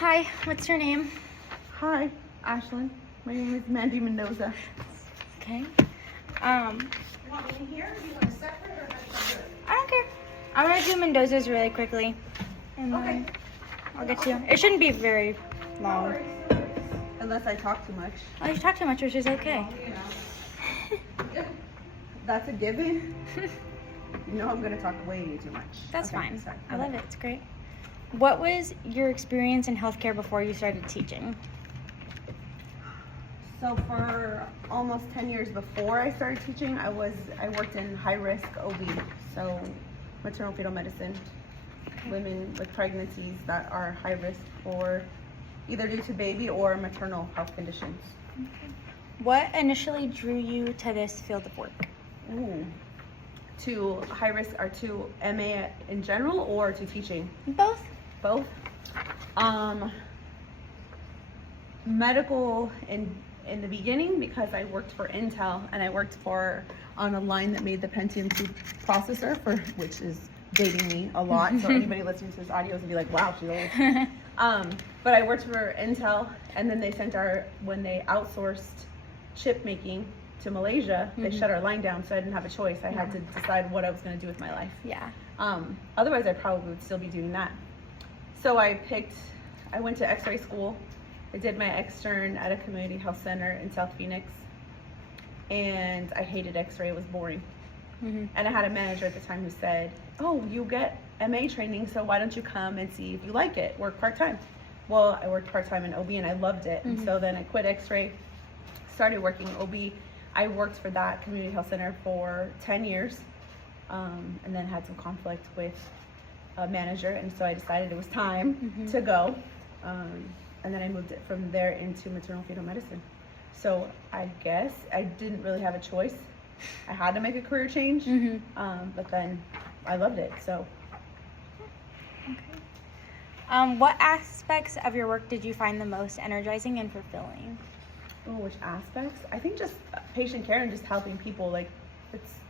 Hi, what's your name? Hi, Ashlyn. My name is Mandy Mendoza. Okay. Want me in here? Do you want a separate or separate? I don't care. I'm gonna do Mendoza's really quickly, and then I'll get to you. It shouldn't be very long. Unless I talk too much. Oh, you talk too much, which is okay. That's a given. You know I'm gonna talk way too much. That's Okay, fine. sorry. I love it. It's great. What was your experience in healthcare before you started teaching? So for almost 10 years before I started teaching, I worked in high-risk OB, so maternal fetal medicine. Women with pregnancies that are high risk for either due to baby or maternal health conditions. What initially drew you to this field of work? Ooh. To high risk or to MA in general or to teaching? Both. Both. Medical in the beginning because I worked for Intel and I worked on a line that made the Pentium 2 processor, which is dating me a lot. So anybody listening to this audio is gonna be like, wow, she's old. But I worked for Intel, and then when they outsourced chip making to Malaysia, they shut our line down, so I didn't have a choice. I had to decide what I was gonna do with my life. Yeah. Otherwise I probably would still be doing that. So I went to X-ray school. I did my extern at a community health center in South Phoenix, and I hated X-ray. It was boring. And I had a manager at the time who said, oh, you get MA training, so why don't you come and see if you like it, work part-time. Well, I worked part-time in OB and I loved it. And so then I quit X-ray, started working OB. I worked for that community health center for 10 years, and then had some conflict with a manager, and so I decided it was time to go. And then I moved it from there into maternal fetal medicine. So I guess I didn't really have a choice. I had to make a career change, but then I loved it, so. Okay. What aspects of your work did you find the most energizing and fulfilling? Oh, which aspects? I think just patient care and just helping people. Like,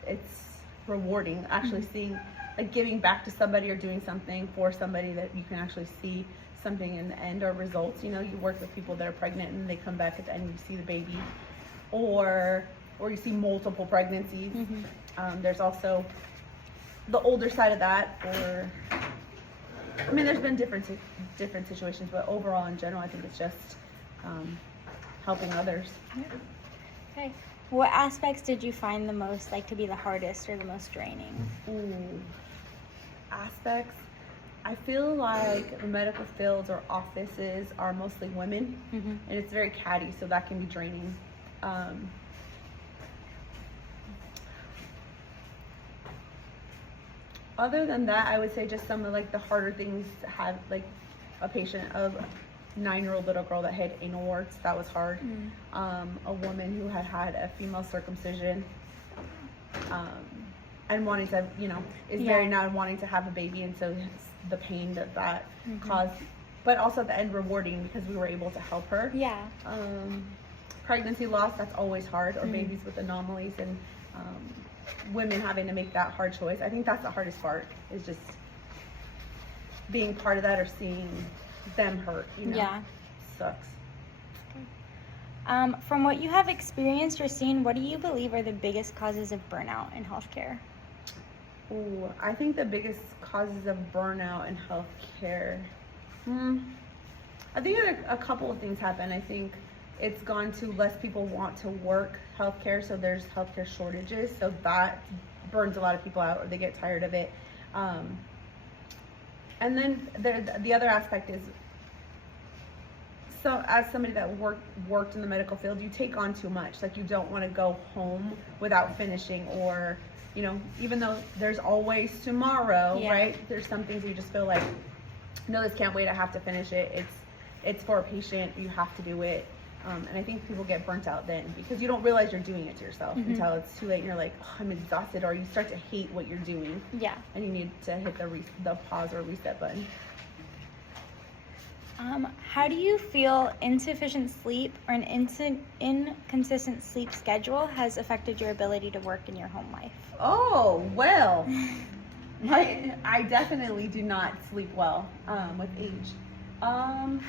it's rewarding actually seeing, like, giving back to somebody or doing something for somebody that you can actually see something in the end or results. You know, you work with people that are pregnant and they come back at the end and you see the baby, or you see multiple pregnancies. There's also the older side of that, or I mean, there's been different situations, but overall in general I think it's just helping others. Okay. What aspects did you find the most to be the hardest or the most draining? Ooh. Aspects. I feel like the medical fields or offices are mostly women, and it's very catty, so that can be draining. Other than that, I would say just some of the harder things to have, like a patient of 9-year-old little girl that had anal warts. That was hard. A woman who had a female circumcision, and wanting to, is very now wanting to have a baby, and so the pain that caused, but also at the end rewarding because we were able to help her. Yeah. Pregnancy loss, that's always hard, or babies with anomalies, and women having to make that hard choice. I think that's the hardest part, is just being part of that or seeing them hurt, Yeah. Sucks. From what you have experienced or seen, what do you believe are the biggest causes of burnout in healthcare? Ooh, I think the biggest causes of burnout in healthcare, I think a couple of things happen. I think it's gone to less people want to work healthcare, so there's healthcare shortages, so that burns a lot of people out, or they get tired of it. And then the other aspect is, so as somebody that worked in the medical field, you take on too much. Like, you don't want to go home without finishing, or even though there's always tomorrow, right? There's some things you just feel like, no, this can't wait, I have to finish it. It's for a patient, you have to do it. And I think people get burnt out then because you don't realize you're doing it to yourself until it's too late and you're like, oh, I'm exhausted, or you start to hate what you're doing. Yeah. And you need to hit the pause or reset button. How do you feel insufficient sleep or an inconsistent sleep schedule has affected your ability to work in your home life? Oh, well, I definitely do not sleep well with age. Oh,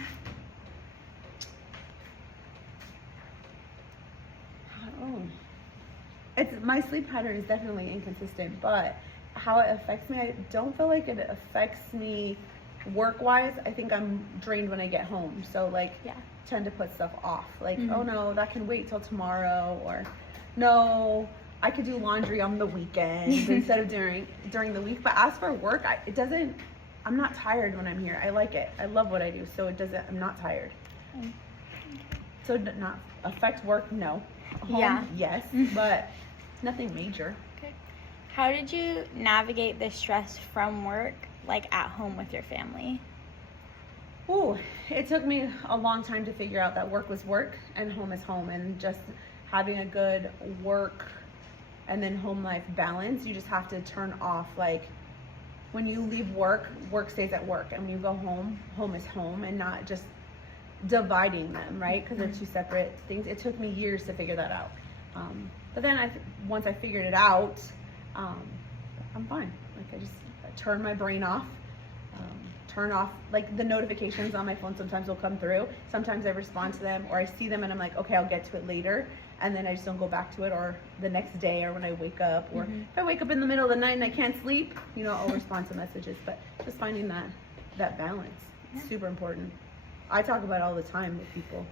it's my sleep pattern is definitely inconsistent, but how it affects me, I don't feel like it affects me work-wise. I think I'm drained when I get home, so like Yeah. tend to put stuff off. Like, Mhm. oh no, that can wait till tomorrow, or no, I could do laundry on the weekend instead of during the week. But as for work, I'm not tired when I'm here. I like it. I love what I do, so I'm not tired. Mm. So not affect work, no. Home, Yeah. yes, but nothing major. Okay. How did you navigate the stress from work, like at home with your family? Ooh, it took me a long time to figure out that work was work and home is home, and just having a good work and then home life balance. You just have to turn off, like, when you leave work, work stays at work, and when you go home, home is home, and not just dividing them, right? Because they're two separate things. It took me years to figure that out. But then once I figured it out, I'm fine. Like, I just turn my brain off, turn off, like, the notifications on my phone sometimes will come through. Sometimes I respond to them, or I see them and I'm like, okay, I'll get to it later. And then I just don't go back to it, or the next day, or when I wake up, or if I wake up in the middle of the night and I can't sleep, I'll respond to messages. But just finding that balance is super important. I talk about it all the time with people.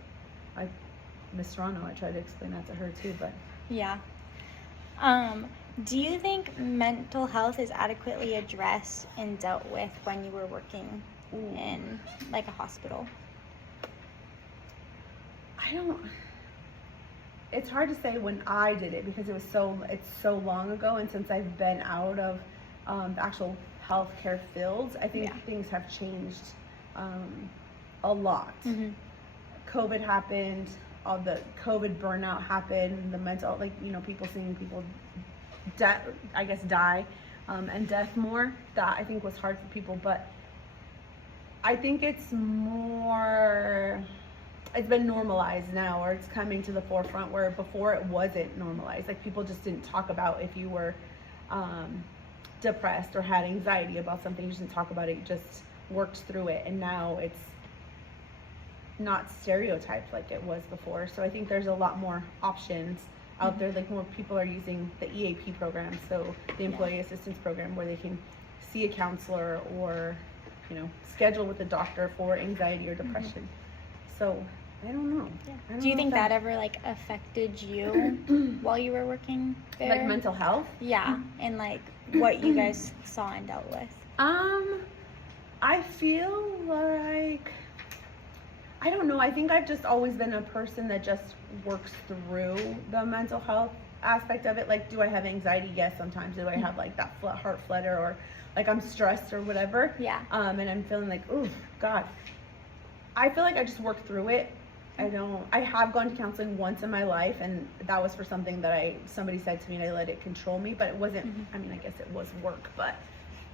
Miss Toronto, I try to explain that to her too, but. Yeah. Do you think mental health is adequately addressed and dealt with when you were working in like a hospital? It's hard to say when I did it, because it's so long ago, and since I've been out of the actual healthcare fields, I think things have changed a lot. Mm-hmm. COVID happened, all the COVID burnout happened, the mental, people seeing people die, and death more. That I think was hard for people, but I think it's been normalized now, or it's coming to the forefront, where before it wasn't normalized. Like, people just didn't talk about if you were depressed or had anxiety about something. You just didn't talk about it, you just worked through it. And now it's not stereotyped like it was before. So I think there's a lot more options out there. Like, more people are using the EAP program, so the employee assistance program, where they can see a counselor or schedule with a doctor for anxiety or depression. So I don't know. Do you think that ever like affected you while you were working there? Like mental health? Yeah, and like what you guys saw and dealt with. I feel like, I don't know. I think I've just always been a person that just works through the mental health aspect of it. Like, do I have anxiety? Yes, sometimes. Do I have like that heart flutter, or like I'm stressed or whatever? Yeah. And I'm feeling like, oh God. I feel like I just work through it. I have gone to counseling once in my life, and that was for something that somebody said to me, and I let it control me, but it wasn't, I mean, I guess it was work, but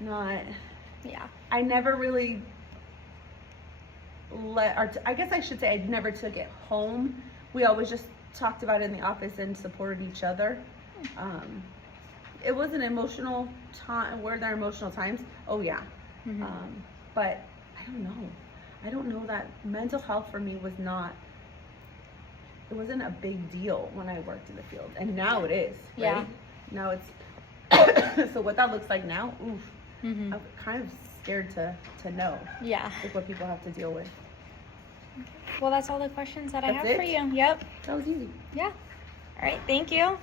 not, I never really I guess I should say I never took it home. We always just talked about it in the office and supported each other. It was an emotional time. Were there emotional times? Oh yeah. But I don't know that mental health for me it wasn't a big deal when I worked in the field, and now it is, right? Yeah. Now it's, so what that looks like now, I'm kind of scared to know. Yeah. Like, what people have to deal with. Well, that's all the questions that I have That's for it? you. Yep. That was easy. Yeah. All right. Thank you.